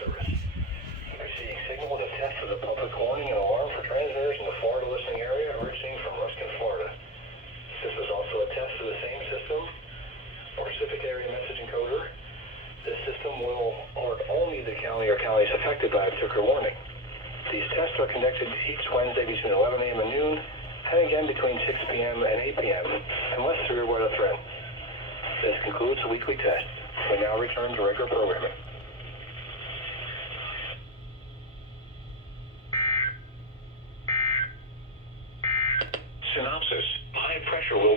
service. Receiving signal with a test for the public warning and alarm for transmitters in the Florida listening area originating from Ruskin, Florida. This is also a test for the same system, or Pacific Area Message Encoder. This system will alert only the county or counties affected by a particular warning. These tests are conducted each Wednesday between 11 a.m. and noon, and again between 6 p.m. and 8 p.m. unless severe weather threatens. This concludes the weekly test. We now return to regular programming. Synopsis. High pressure will